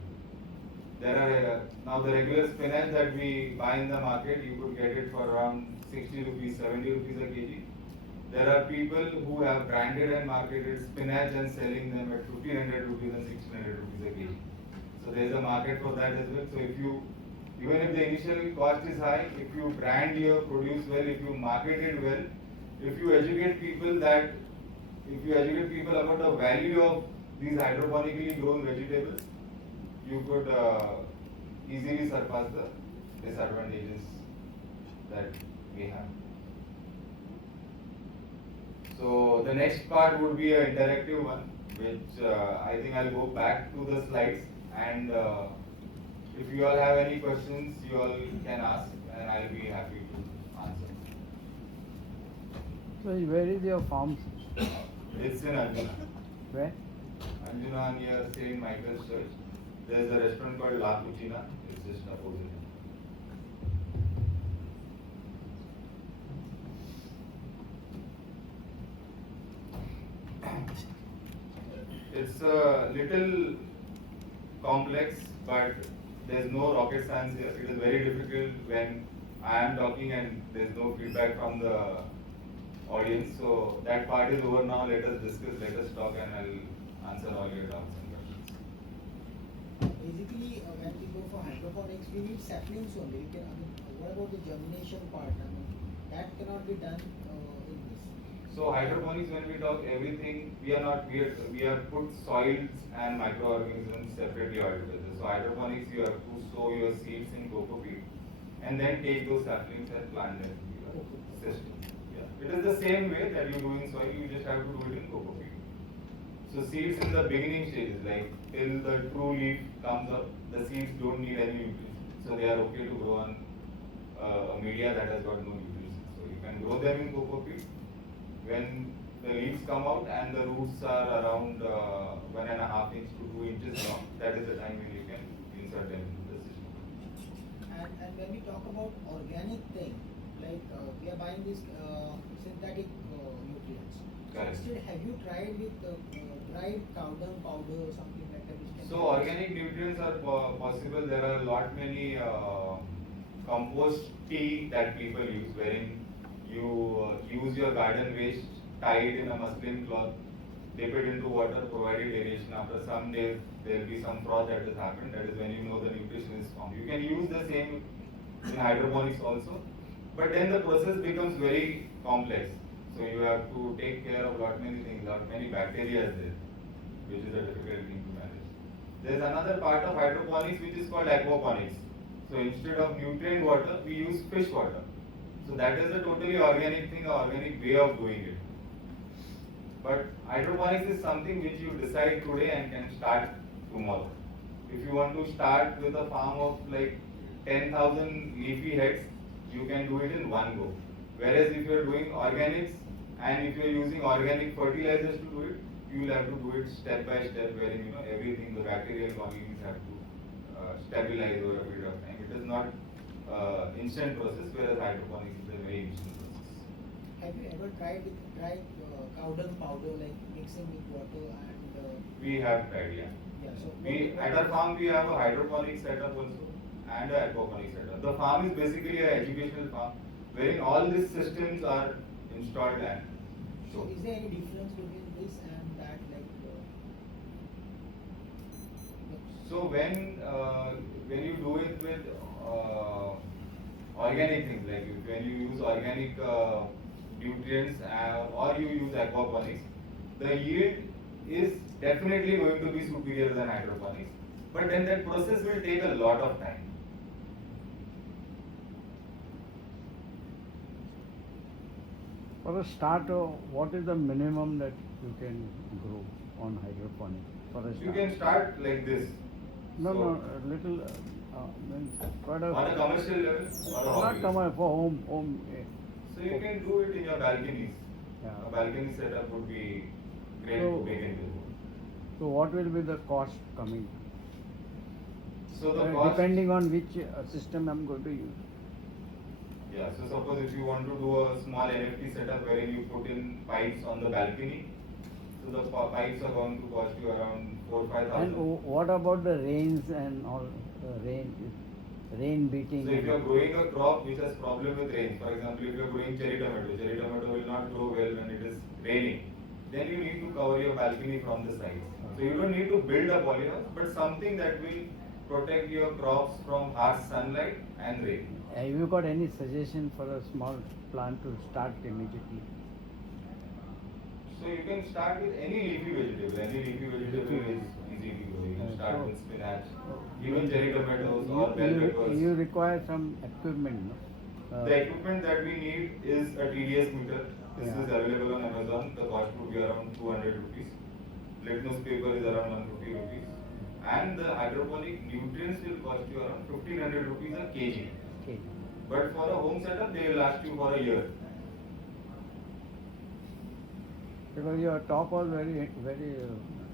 There are now the regular spinach that we buy in the market, you could get it for around 60 rupees, 70 rupees a kg. There are people who have branded and marketed spinach and selling them at 1500 rupees and 1600 rupees a kg. So there is a market for that as well. So if you, even if the initial cost is high, if you brand your produce well, if you market it well, if you educate people about the value of these hydroponically grown vegetables, you could easily surpass the disadvantages that we have. So the next part would be an interactive one, which I think I'll go back to the slides, and if you all have any questions, you all can ask and I'll be happy to answer. So where is your farm? It's in Anjuna. Where? Anjuna near St. Michael's Church. There's a restaurant called La Cucina. It's just opposite. It's a little complex, but there's no rocket science here. It is very difficult when I am talking and there's no feedback from the audience. So that part is over now. Let us discuss, let us talk, and I'll answer all your doubts and questions. Basically, when we go for hydroponics, we need saplings only. What about the germination part? That cannot be done in this. So hydroponics, when we talk everything, we have put soils and microorganisms separately altogether. So hydroponics, you have to sow your seeds in coco peat and then take those saplings and plant them in your system. Yeah. It is the same way that you do in soil, you just have to do it in coco peat. So seeds in the beginning stages, like till the true leaf comes up, the seeds don't need any nutrition. So they are okay to grow on a media that has got no nutrition. So you can grow them in coco peat. When the leaves come out and the roots are around 1.5 inches to 2 inches long, that is the time when you can insert them into the system. And when we talk about organic thing, like we are buying this synthetic nutrients. Correct. Instead, have you tried with dried cow dung powder or something like that? So organic nutrients are possible. There are a lot many compost tea that people use, wherein you use your garden waste, tie it in a muslin cloth, dip it into water, provide it aeration. After some days, there will be some frost that has happened. That is when you know the nutrition is formed. You can use the same in hydroponics also, but then the process becomes very complex. So you have to take care of lot many things, lot many bacteria there, which is a difficult thing to manage. There is another part of hydroponics which is called aquaponics. So instead of nutrient water, we use fish water. So that is a totally organic thing, organic way of doing it. But hydroponics is something which you decide today and can start tomorrow. If you want to start with a farm of like 10,000 leafy heads, you can do it in one go. Whereas if you are doing organics and if you are using organic fertilizers to do it, you will have to do it step by step, wherein everything, the bacterial colonies have to stabilize over a period of time. It is not instant process, whereas hydroponics is a very instant process. Have you ever tried with dried cow dung powder, like mixing with water and? We have tried, yeah. Yeah. So We at our farm we have a hydroponic setup also, and an aquaponics setup. The farm is basically an educational farm wherein all these systems are installed and So is there any difference between this and that, like? So when you do it with organic things, like when you use organic nutrients or you use aquaponics, the yield is definitely going to be superior than hydroponics. But then that process will take a lot of time. For a starter, what is the minimum that you can grow on hydroponics? For a You start? can start like this. No, So, no, a little, means quite a. on a commercial level or a Not hobby. commercial, for home. So you can do it in your balconies. Yeah. A balcony setup would be great So- to begin with. So what will be the cost coming? So the cost, Depending on which system I'm going to use. yeah. So suppose if you want to do a small NFT setup wherein you put in pipes on the balcony, so the pipes are going to cost you around 4,000-5,000. And what about the rains and all, rain beating? So if you are growing a crop which has problem with rain, for example, if you are growing cherry tomato will not grow well when it is raining. Then you need to cover your balcony from the sides. So you don't need to build a polyhouse, but something that will protect your crops from harsh sunlight and rain. Have you got any suggestion for a small plant to start immediately? So you can start with any leafy vegetable. Any leafy vegetable is easy to grow. You can start with spinach, even cherry tomatoes or bell peppers. You require some equipment, no? The equipment that we need is a TDS meter. This is available on Amazon. The cost would be around 200 rupees. Litmus paper is around 150 rupees. And the hydroponic nutrients will cost you around 1500 rupees a kg. Okay. But for a home setup, they will last you for a year. Because your talk was very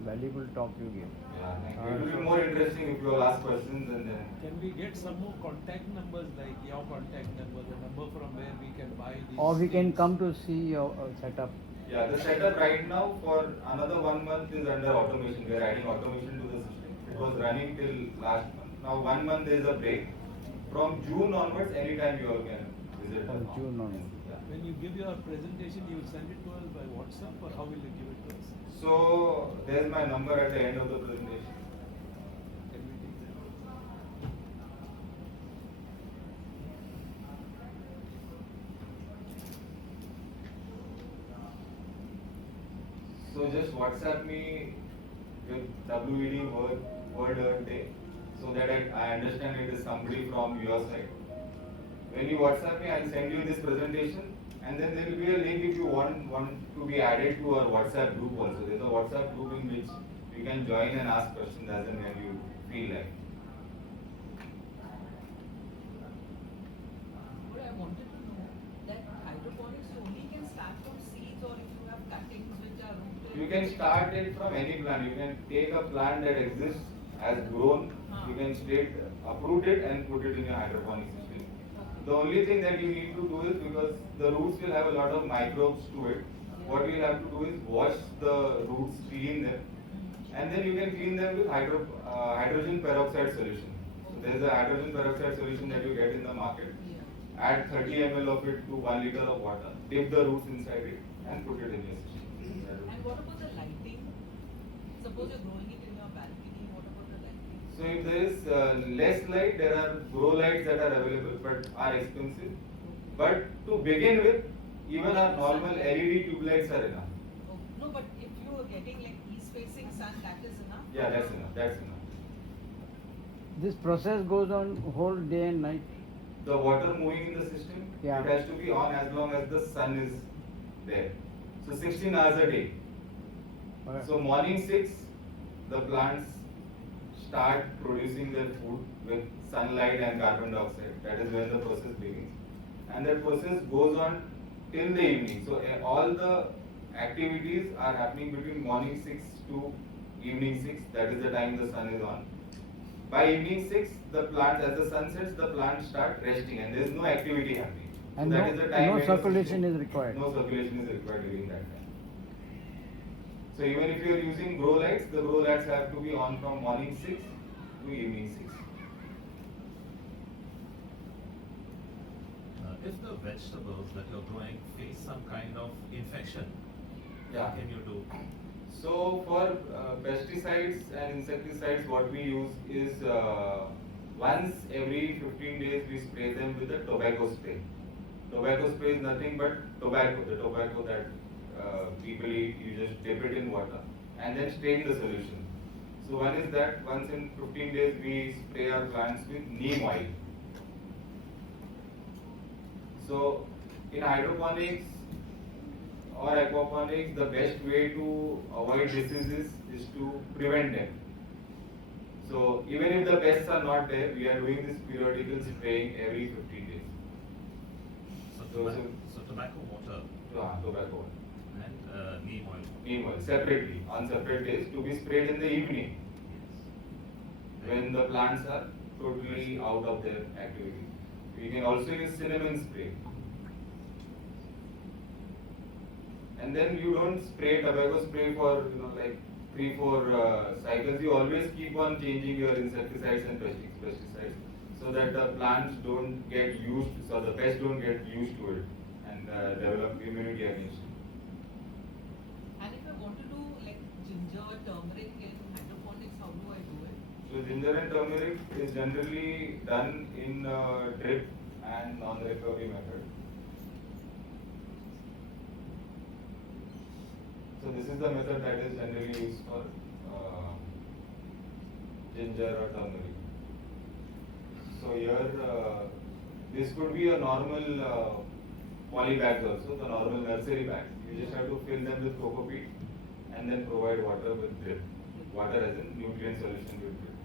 valuable talk you gave. Yeah, thank you. It will be more interesting if you all ask questions and then. Can we get some more contact numbers, like your contact number, the number from where we can buy these? Or we can things? come to see your setup. Yeah, the setup right now for another 1 month is under automation. We are adding automation to the system. It was running till last month. Now 1 month there is a break. From June onwards, anytime you all can visit. From the farm. June onwards. Yeah. When you give your presentation, you will send it to us by WhatsApp, or how will you give it to us? So there's my number at the end of the presentation. Can we take that? So just WhatsApp me with WED word Earth Day so that I understand it is somebody from your side. When you WhatsApp me, I'll send you this presentation and then there will be a link if you want to be added to our WhatsApp group also. There's a WhatsApp group in which you can join and ask questions as and when you feel like. What I wanted to know that hydroponics you only can start from seeds, or if you have cuttings which are rooted. You can start it from any plant. You can take a plant that exists as grown, you can uproot it and put it in your hydroponic system. The only thing that you need to do is, because the roots will have a lot of microbes to it, what you will have to do is wash the roots, clean them, and then you can clean them with hydrogen peroxide solution. So there is a hydrogen peroxide solution that you get in the market. Add 30 ml of it to 1 liter of water, dip the roots inside it and put it in your system. And what about the lighting? Suppose you're growing it in your balcony, what about the lighting? So if there is less light, there are grow lights that are available but are expensive. But to begin with, even our normal LED tube lights are enough. Oh, no, but if you are getting like east facing sun, that is enough? Yeah, that's enough. That's enough. This process goes on whole day and night. The water moving in the system, Yeah. it has to be on as long as the sun is there. So 16 hours a day. Alright. So morning 6, the plants start producing their food with sunlight and carbon dioxide. That is when the process begins. And that process goes on till the evening. So all the activities are happening between morning 6 to evening 6. That is the time the sun is on. By evening 6, the plants, as the sun sets, the plants start resting and there is no activity happening. So And that is the time no when the circulation system- is required. No circulation is required during that time. So even if you are using grow lights, the grow lights have to be on from morning 6 to evening 6. If the vegetables that you're growing face some kind of infection, Yeah. what can you do? So for pesticides and insecticides, what we use is once every 15 days we spray them with a tobacco spray. Tobacco spray is nothing but tobacco, the tobacco that people eat. You just dip it in water and then strain the solution. So one is that once in 15 days we spray our plants with neem oil. So in hydroponics or aquaponics, the best way to avoid diseases is to prevent them. So even if the pests are not there, we are doing this periodical spraying every 15 days. So, Those so tobacco water tobacco, and neem oil. neem oil separately on separate days to be sprayed in the evening when the plants are totally out of their activity. We can also use cinnamon spray. And then you don't spray tobacco spray for like 3-4 cycles. You always keep on changing your insecticides and pesticides so that the plants don't get used, so the pests don't get used to it and develop immunity against it. And if I want to do like ginger, turmeric in hydroponics, how do I do it? So ginger and turmeric is generally done in drip and non-recovery method. So this is the method that is generally used for ginger or turmeric. So here, this could be a normal poly bags also, the normal nursery bags. You just have to fill them with coco peat and then provide water with drip. Water as in nutrient solution with drip.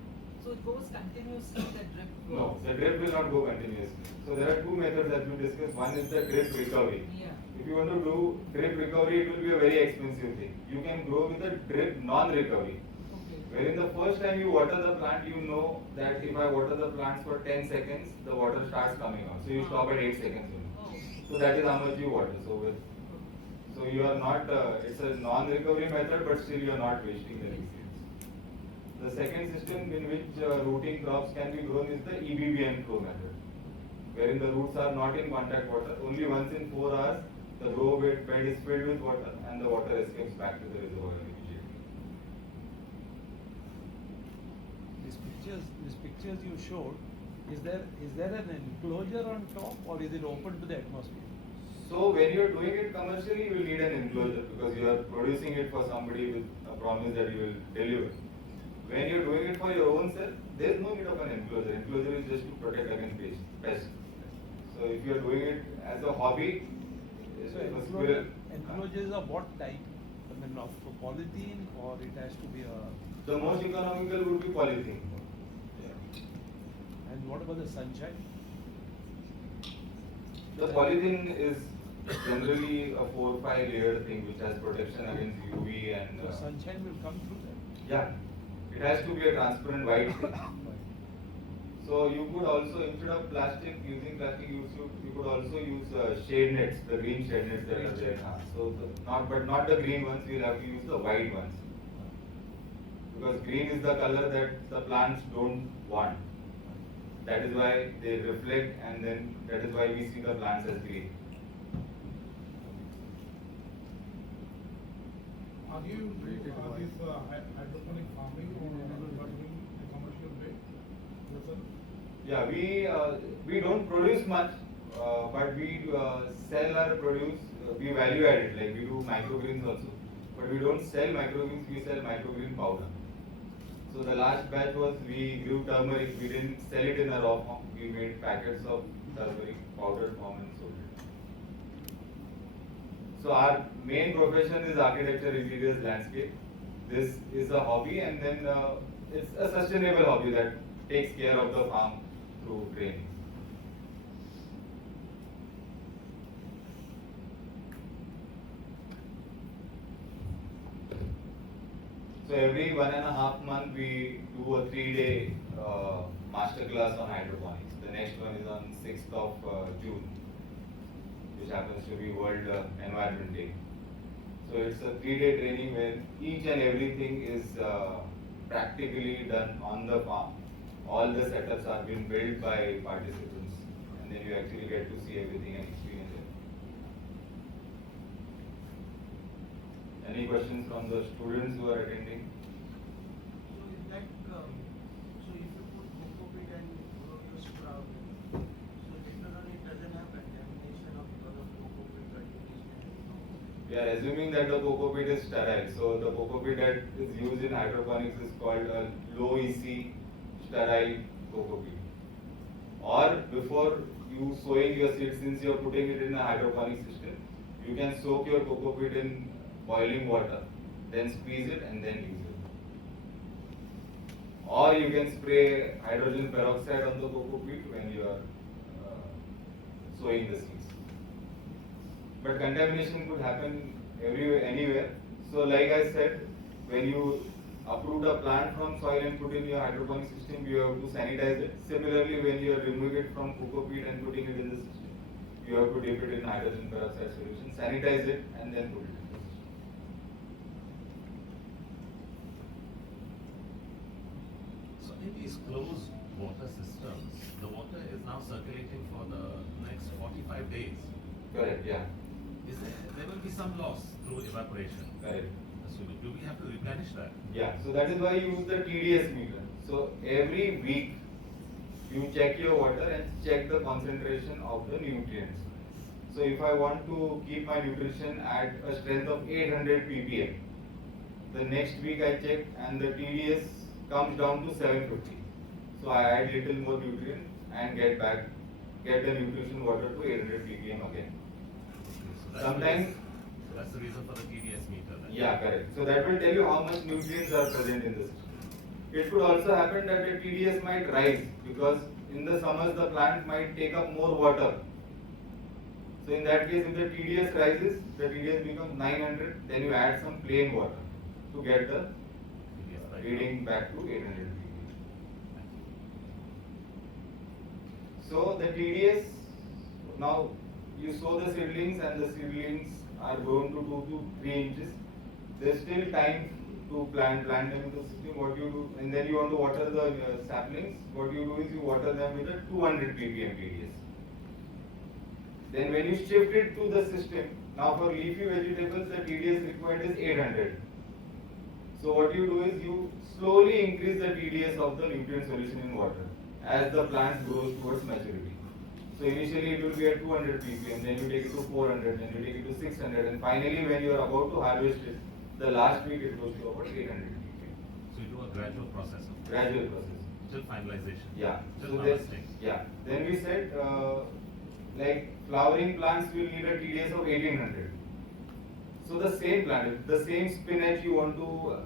So it goes continuously, the drip No, goes. the drip will not go continuously. So there are two methods that we discussed. One is the drip recovery. Yeah. If you want to do drip recovery, it will be a very expensive thing. You can grow with a drip non-recovery. Okay. Wherein the first time you water the plant, you know that if I water the plants for 10 seconds, the water starts coming out. So you stop at 8 seconds. Oh. So that is how much you water. So you are not, it's a non-recovery method, but still you are not wasting the nutrients. The second system in which rooting crops can be grown is the EBBM flow method, wherein the roots are not in contact water. Only once in 4 hours, the grow bed is filled with water and the water escapes back to the reservoir immediately. These pictures you showed, is there an enclosure on top or is it open to the atmosphere? So when you are doing it commercially, you will need an enclosure because you are producing it for somebody with a promise that you will deliver. When you are doing it for your own self, there is no need of an enclosure. Enclosure is just to protect against pests. So if you are doing it as a hobby, So a squirrel. enclosures of what type? I mean, of polythene or it has to be a. The most economical would be polythene. And what about the sunshine? The polythene is generally a 4 or 5 layer thing which has protection against UV and. So sunshine will come through that. Yeah, it has to be a transparent white thing. So you could also, instead of using plastic, you could also use shade nets, the green shade nets that are there. So not the green ones. You will have to use the white ones because green is the color that the plants don't want. That is why they reflect, and then that is why we see the plants as green. Are you doing this hydroponic farming or doing a commercial way? Yourself? Yeah, we don't produce much, but we sell our produce. We value add it, like we do microgreens also, but we don't sell microgreens. We sell microgreen powder. So the last batch was we grew turmeric. We didn't sell it in a raw form. We made packets of turmeric powdered form and sold it. So our main profession is architecture, interiors, landscape. This is a hobby, and then it's a sustainable hobby that takes care of the farm through training. So every 1.5 months we do a 3-day master class on hydroponics. The next one is on 6th of June, which happens to be World Environment Day. So it's a 3-day training where each and everything is practically done on the farm. All the setups are being built by participants, and and then you actually get to see everything and experience it. Any questions from the students who are attending? So in that, so if you put cocoa and grow your sprout, so later on it doesn't have contamination of because of cocoa continuation. We are assuming that the cocoa peat is sterile. So the cocoa peat that is used in hydroponics is called a low EC sterile cocoa peat. Or before you sowing your seeds, since you are putting it in a hydroponic system, you can soak your cocoa peat in boiling water, then squeeze it and then use it. Or you can spray hydrogen peroxide on the cocoa peat when you are sowing the seeds. But contamination could happen everywhere, anywhere. So like I said, when you uproot a plant from soil and put in your hydroponic system, you have to sanitize it. Similarly, when you are removing it from cocoa peat and putting it in the system, you have to dip it in hydrogen peroxide solution, sanitize it and then put it in the system. So in these closed water systems, the water is now circulating for the next 45 days. Correct, yeah. There will be some loss through evaporation. Correct. Assuming. Do we have to replenish that? Yeah, so that is why you use the TDS meter. So every week you check your water and check the concentration of the nutrients. So if I want to keep my nutrition at a strength of 800 ppm, the next week I check and the TDS comes down to 750. So I add little more nutrient and get the nutrition water to 800 ppm again. So Sometimes. that's the reason for the TDS meter. Then. Yeah, correct. So that will tell you how much nutrients are present in the system. It could also happen that the TDS might rise because in the summers the plant might take up more water. So in that case, if the TDS rises, the TDS becomes 900, then you add some plain water to get the TDS reading back to 800 ppm. So the TDS, now you sow the seedlings and the seedlings are grown to 2 to 3 inches. There's still time to plant them in the system. What you do, and then you want to water the saplings. What you do is you water them with a 200 ppm TDS. Then when you shift it to the system, now for leafy vegetables the TDS required is 800. So what you do is you slowly increase the TDS of the nutrient solution in water as the plant grows towards maturity. So initially it will be at 200 ppm, then you take it to 400, then you take it to 600, and finally when you are about to harvest it, the last week it goes to about 800 ppm. So you do a gradual process of Gradual process. till finalization. Yeah. Till So this, harvesting. yeah. Then we said like flowering plants will need a TDS of 1800. So the same plant, the same spinach, you want to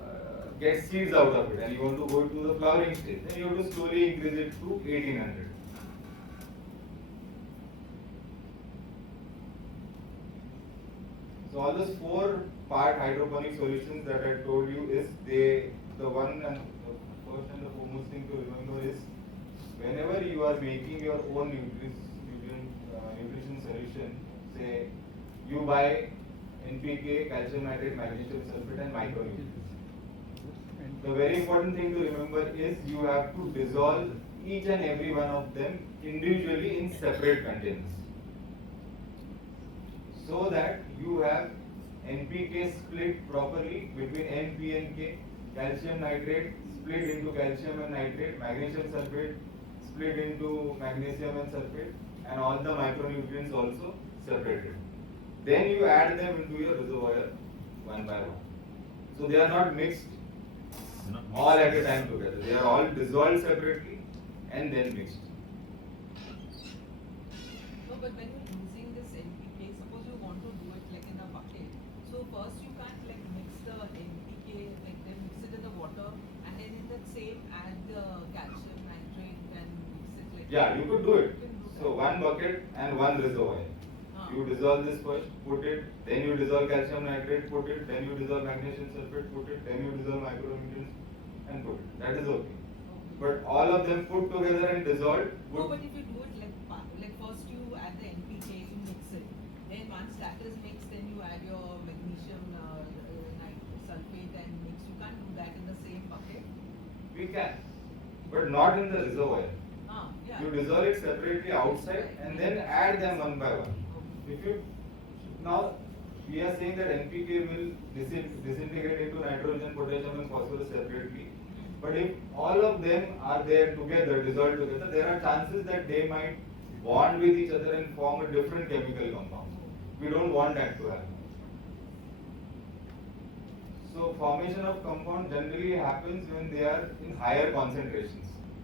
get seeds out of it and you want to go to the flowering stage, then you have to slowly increase it to 1800. So all those 4-part hydroponic solutions that I told you is the one and the first and the foremost thing to remember is whenever you are making your own nutrition solution, say you buy NPK, calcium nitrate, magnesium sulfate and micronutrients. The very important thing to remember is you have to dissolve each and every one of them individually in separate containers, so that you have NPK split properly between N, P and K, calcium nitrate split into calcium and nitrate, magnesium sulfate split into magnesium and sulfate, and all the micronutrients also separated. Then you add them into your reservoir one by one. So they are not mixed all at a time together. They are all dissolved separately and then mixed. No, but when you're using this NPK, suppose you want to do it like in a bucket. So first you can't like mix the NPK, like then mix it in the water, and then in that same add the calcium nitrate and mix it like. Yeah, you could do it. You can do So that. one bucket and one reservoir. You dissolve this first, put it, then you dissolve calcium nitrate, put it, then you dissolve magnesium sulfate, put it, then you dissolve micronutrients and put it. That is okay. But all of them put together and dissolved No, would. but if you do it like first you add the NPK, you mix it. Then once that is mixed, then you add your magnesium sulfate and mix. You can't do that in the same bucket. We can, but not in the reservoir. Yeah, You dissolve it separately outside and then add them one by one. If you now we are saying that NPK will disintegrate into nitrogen, potassium, and phosphorus separately. But if all of them are there together, dissolved together, there are chances that they might bond with each other and form a different chemical compound. We don't want that to happen. So formation of compound generally happens when they are in higher concentrations.